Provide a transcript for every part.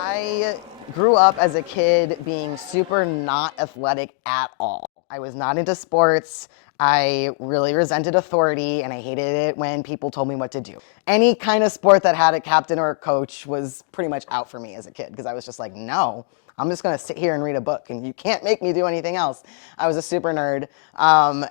I grew up as a kid being super not athletic at all. I was not into sports. I really resented authority and I hated it when people told me what to do. Any kind of sport that had a captain or a coach was pretty much out for me as a kid because I was just like, no, I'm just gonna sit here and read a book and you can't make me do anything else. I was a super nerd.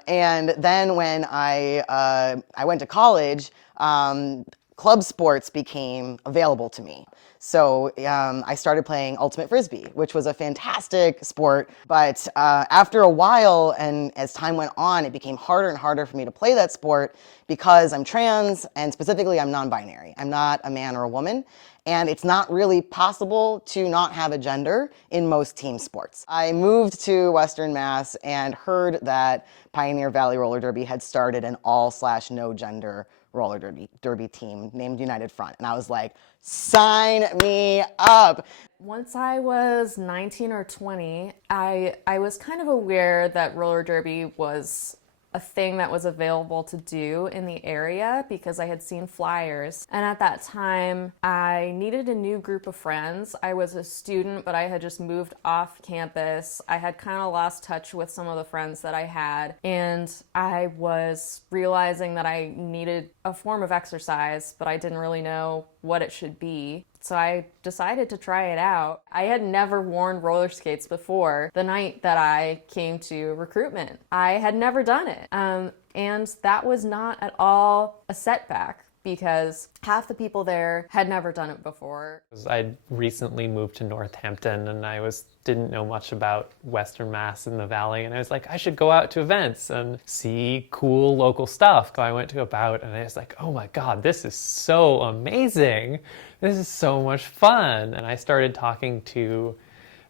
And then when I went to college, club sports became available to me. So I started playing Ultimate Frisbee, which was a fantastic sport. But after a while, and as time went on, it became harder and harder for me to play that sport because I'm trans, and specifically I'm non-binary. I'm not a man or a woman. And it's not really possible to not have a gender in most team sports. I moved to Western Mass and heard that Pioneer Valley Roller Derby had started an all/no gender roller derby team named United Front. And I was like, sign me up. Once I was 19 or 20, I was kind of aware that roller derby was a thing that was available to do in the area because I had seen flyers. And at that time, I needed a new group of friends. I was a student, but I had just moved off campus. I had kind of lost touch with some of the friends that I had. And I was realizing that I needed a form of exercise, but I didn't really know what it should be. So I decided to try it out. I had never worn roller skates before the night that I came to recruitment. I had never done it. And that was not at all a setback because half the people there had never done it before. I'd recently moved to Northampton and didn't know much about Western Mass in the Valley, and I was like, I should go out to events and see cool local stuff. So I went to a bout and I was like, oh my God, this is so amazing. This is so much fun. And I started talking to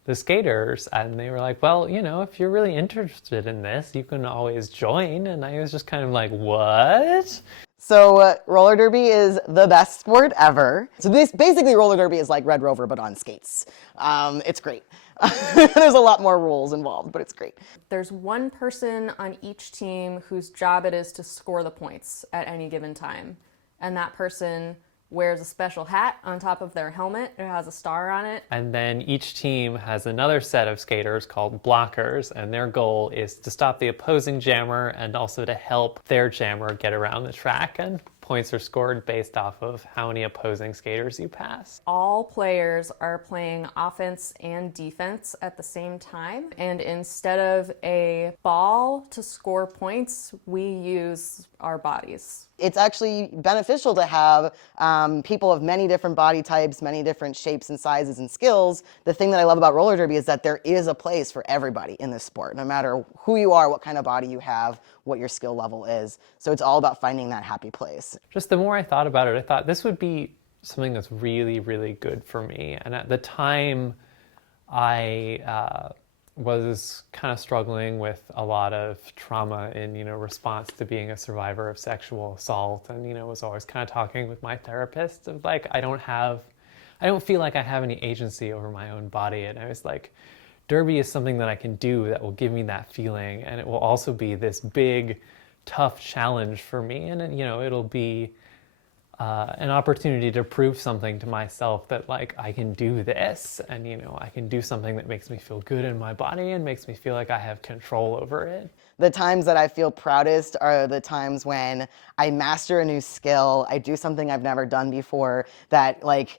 the skaters and they were like, well, if you're really interested in this, you can always join. And I was just kind of like, what? So roller derby is the best sport ever. So basically roller derby is like Red Rover, but on skates. It's great. There's a lot more rules involved, but it's great. There's one person on each team whose job it is to score the points at any given time. And that person wears a special hat on top of their helmet. It has a star on it. And then each team has another set of skaters called blockers, and their goal is to stop the opposing jammer and also to help their jammer get around the track. And points are scored based off of how many opposing skaters you pass. All players are playing offense and defense at the same time. And instead of a ball to score points, we use our bodies. It's actually beneficial to have people of many different body types, many different shapes and sizes and skills. The thing that I love about roller derby is that there is a place for everybody in this sport, no matter who you are, what kind of body you have, what your skill level is. So it's all about finding that happy place. Just the more I thought about it, I thought this would be something that's really, really good for me. And at the time, I was kind of struggling with a lot of trauma in, response to being a survivor of sexual assault, and, was always kind of talking with my therapist of like, I don't feel like I have any agency over my own body. And I was like, derby is something that I can do that will give me that feeling, and it will also be this big, tough challenge for me, and it'll be an opportunity to prove something to myself that like I can do this, and I can do something that makes me feel good in my body and makes me feel like I have control over it. The times that I feel proudest are the times when I master a new skill, I do something I've never done before that like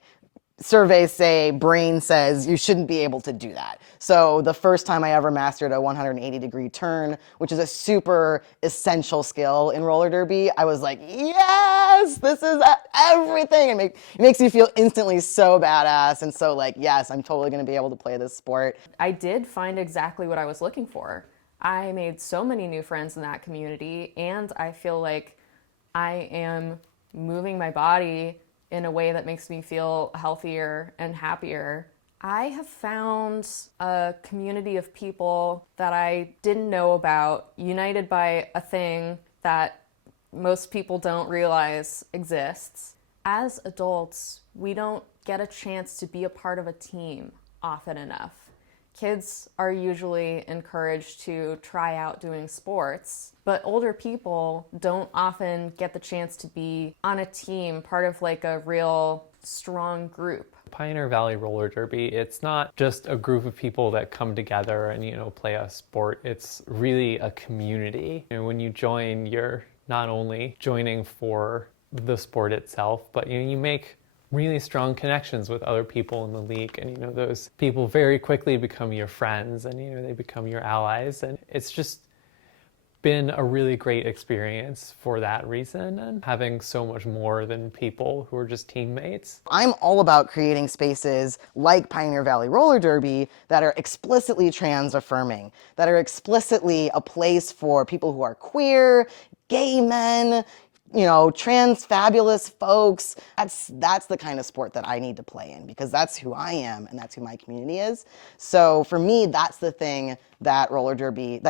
surveys say, brain says you shouldn't be able to do that. So the first time I ever mastered a 180-degree turn, which is a super essential skill in roller derby, I was like, yes, this is everything. It makes you feel instantly so badass and so like, yes, I'm totally going to be able to play this sport. I did find exactly what I was looking for. I made so many new friends in that community, and I feel like I am moving my body in a way that makes me feel healthier and happier. I have found a community of people that I didn't know about, united by a thing that most people don't realize exists. As adults, we don't get a chance to be a part of a team often enough. Kids are usually encouraged to try out doing sports, but older people don't often get the chance to be on a team, part of like a real strong group. Pioneer Valley Roller Derby, it's not just a group of people that come together and, play a sport. It's really a community. When you join, you're not only joining for the sport itself, but you make really strong connections with other people in the league, and those people very quickly become your friends, and they become your allies, and it's just been a really great experience for that reason, and having so much more than people who are just teammates. I'm all about creating spaces like Pioneer Valley Roller Derby that are explicitly trans affirming, that are explicitly a place for people who are queer, gay men, trans fabulous folks. That's the kind of sport that I need to play in, because that's who I am and that's who my community is. So for me, that's the thing that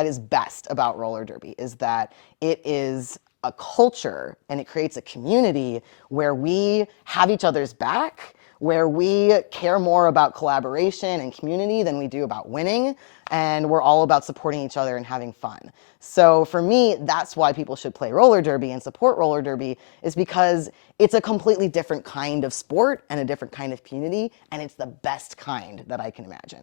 is best about roller derby, is that it is a culture and it creates a community where we have each other's back, where we care more about collaboration and community than we do about winning, and we're all about supporting each other and having fun. So for me, that's why people should play roller derby and support roller derby, is because it's a completely different kind of sport and a different kind of community, and it's the best kind that I can imagine.